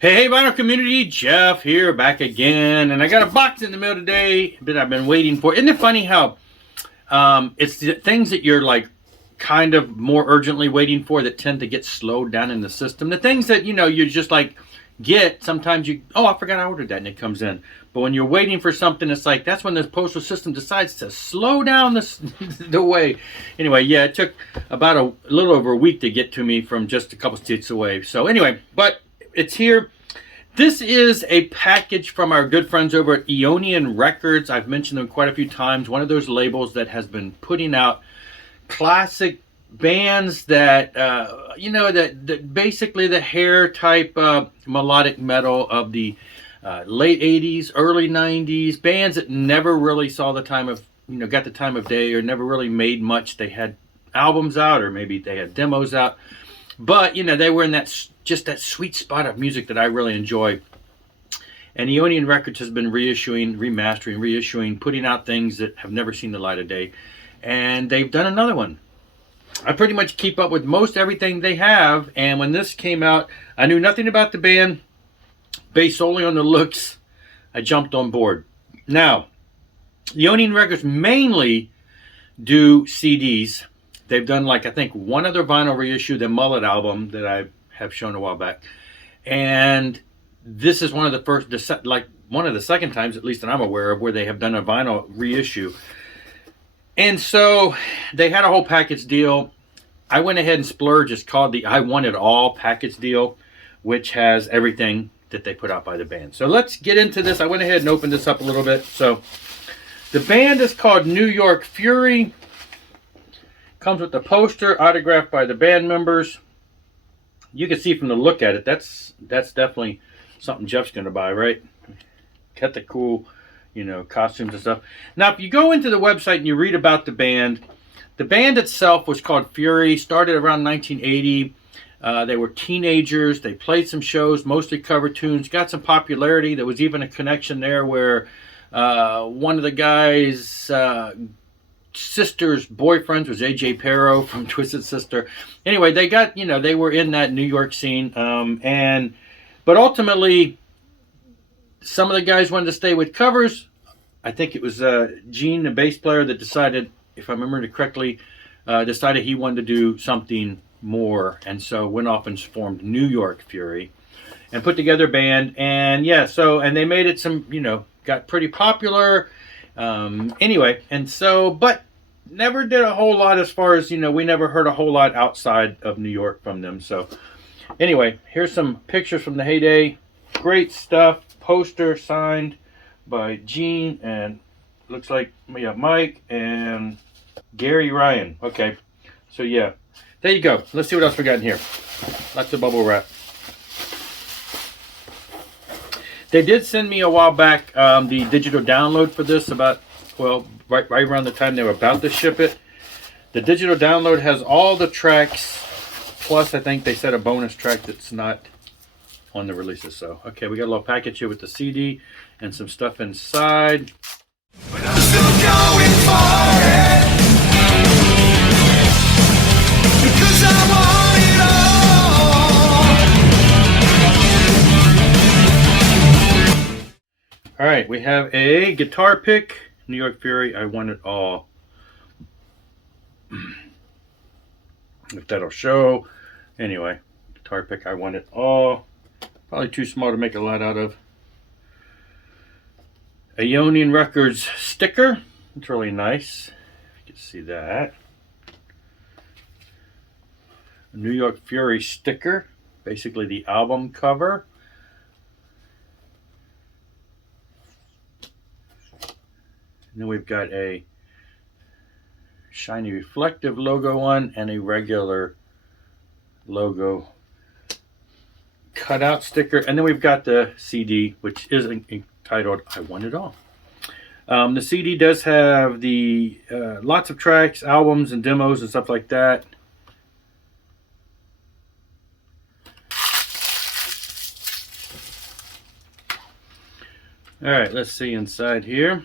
Hey, vinyl community, Jeff here, back again, and I got a box in the mail today that I've been waiting for. Isn't it funny how it's the things that you're like kind of more urgently waiting for that tend to get slowed down in the system? The things that you just like get sometimes I forgot I ordered that and it comes in. But when you're waiting for something, it's like that's when the postal system decides to slow down the way. Anyway, yeah, it took about a little over a week to get to me from just a couple states away. So anyway, but it's here. This is a package from our good friends over at Eonian Records. I've mentioned them quite a few times. One of those labels that has been putting out classic bands that, that basically the hair type melodic metal of the late 80s, early 90s. Bands that never really saw the time of, got the time of day or never really made much. They had albums out or maybe they had demos out. But, they were in that sweet spot of music that I really enjoy. And Eonian Records has been reissuing, putting out things that have never seen the light of day. And they've done another one. I pretty much keep up with most everything they have. And when this came out, I knew nothing about the band. Based solely on the looks, I jumped on board. Now, Eonian Records mainly do CDs. They've done I think one other vinyl reissue, the Mullet album that I have shown a while back. And this is one of the second times, at least that I'm aware of, where they have done a vinyl reissue. And so they had a whole package deal. I went ahead and splurged. It's called the I Want It All package deal, which has everything that they put out by the band. So let's get into this. I went ahead and opened this up a little bit. So the band is called New York Fury. Comes with the poster autographed by the band members. You can see from the look at it, that's definitely something Jeff's going to buy, right? Got the cool, costumes and stuff. Now, if you go into the website and you read about the band itself was called Fury, started around 1980. They were teenagers. They played some shows, mostly cover tunes, got some popularity. There was even a connection there where one of the guys' sister's boyfriend was AJ Pero from Twisted Sister. Anyway, they got, they were in that New York scene. But ultimately, some of the guys wanted to stay with covers. I think it was Gene, the bass player, that decided, if I remember it correctly, decided he wanted to do something more. And so went off and formed New York Fury and put together a band. And yeah, and they made it got pretty popular. Anyway, but never did a whole lot as far as, we never heard a whole lot outside of New York from them. So anyway, here's some pictures from the heyday. Great stuff. Poster signed by Gene and looks like we have Mike and Gary Ryan. Okay. So yeah, there you go. Let's see what else we got in here. Lots of bubble wrap. They did send me a while back the digital download for this right around the time they were about to ship it. The digital download has all the tracks, plus I think they said a bonus track that's not on the releases. So, okay, we got a little package here with the CD and some stuff inside. But I'm still going for it, because I want it all. All right, we have a guitar pick, New York Fury, I Want It All. If that'll show. Anyway, guitar pick, I Want It All. Probably too small to make a lot out of. A Eonian Records sticker. It's really nice. If you can see that. A New York Fury sticker. Basically the album cover. And then we've got a shiny reflective logo one and a regular logo cutout sticker. And then we've got the CD, which is entitled I Want It All. The CD does have the lots of tracks, albums, and demos and stuff like that. All right, let's see inside here.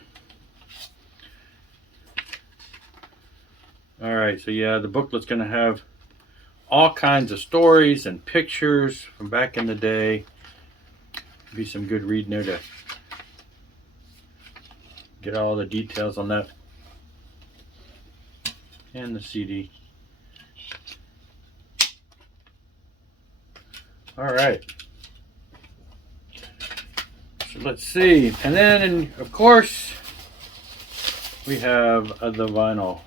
All right, so yeah, the booklet's going to have all kinds of stories and pictures from back in the day. Be some good reading there to get all the details on that. And the CD. All right. So let's see. And then, of course, we have the vinyl.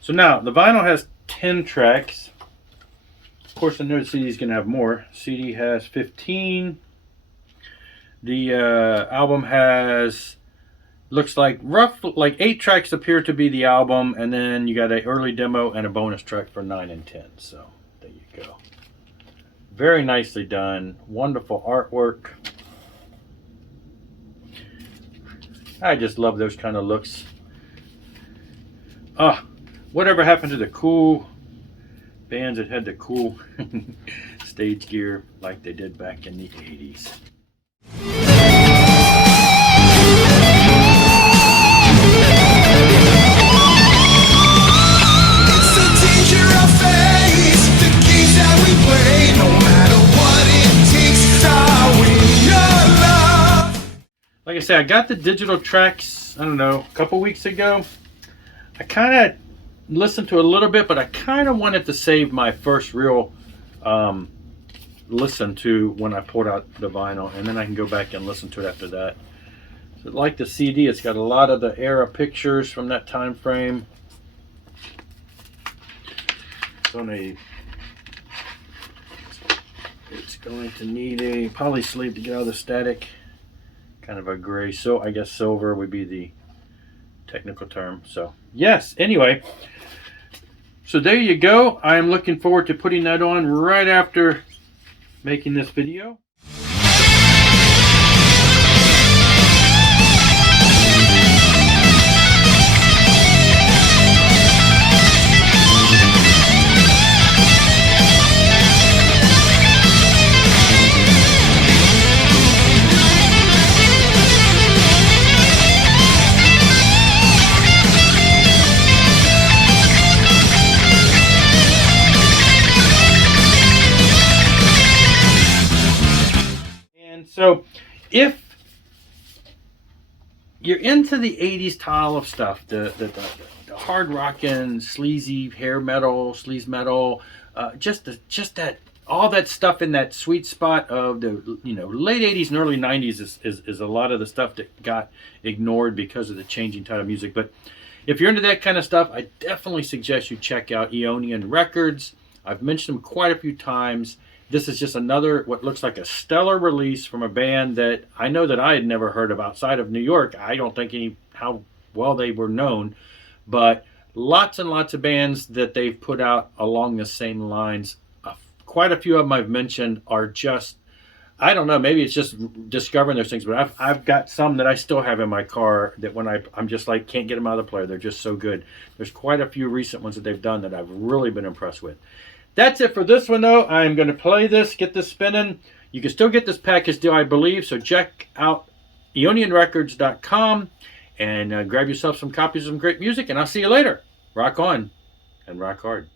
So now, the vinyl has 10 tracks. Of course, I know the CD is going to have more. CD has 15. The album has, looks like like 8 tracks appear to be the album, and then you got an early demo and a bonus track for 9 and 10. So there you go. Very nicely done. Wonderful artwork. I just love those kind of looks. Whatever happened to the cool bands that had the cool stage gear like they did back in the 80s? Like I said, I got the digital tracks, I don't know, a couple weeks ago. I kind of listened to a little bit, but I kind of wanted to save my first real listen to when I pulled out the vinyl, and then I can go back and listen to it after that. So like the CD, it's got a lot of the era pictures from that time frame. It's going to need a poly sleeve to get out of the static. Kind of a gray, so I guess silver would be the technical term. So yes, anyway, so there you go. I am looking forward to putting that on right after making this video. So if you're into the 80s style of stuff, the hard rockin', sleazy hair metal, sleaze metal, just that, all that stuff in that sweet spot of the late 80s and early 90s is a lot of the stuff that got ignored because of the changing tide of music. But if you're into that kind of stuff, I definitely suggest you check out Eonian Records. I've mentioned them quite a few times. This is just another, what looks like a stellar release from a band that I know that I had never heard of outside of New York. I don't think how well they were known, but lots and lots of bands that they've put out along the same lines. Quite a few of them I've mentioned are just, I don't know, maybe it's just discovering those things, but I've got some that I still have in my car that when I'm just like, can't get them out of the player. They're just so good. There's quite a few recent ones that they've done that I've really been impressed with. That's it for this one, though. I'm going to play this, get this spinning. You can still get this package deal, I believe, so check out EonianRecords.com and grab yourself some copies of some great music, and I'll see you later. Rock on and rock hard.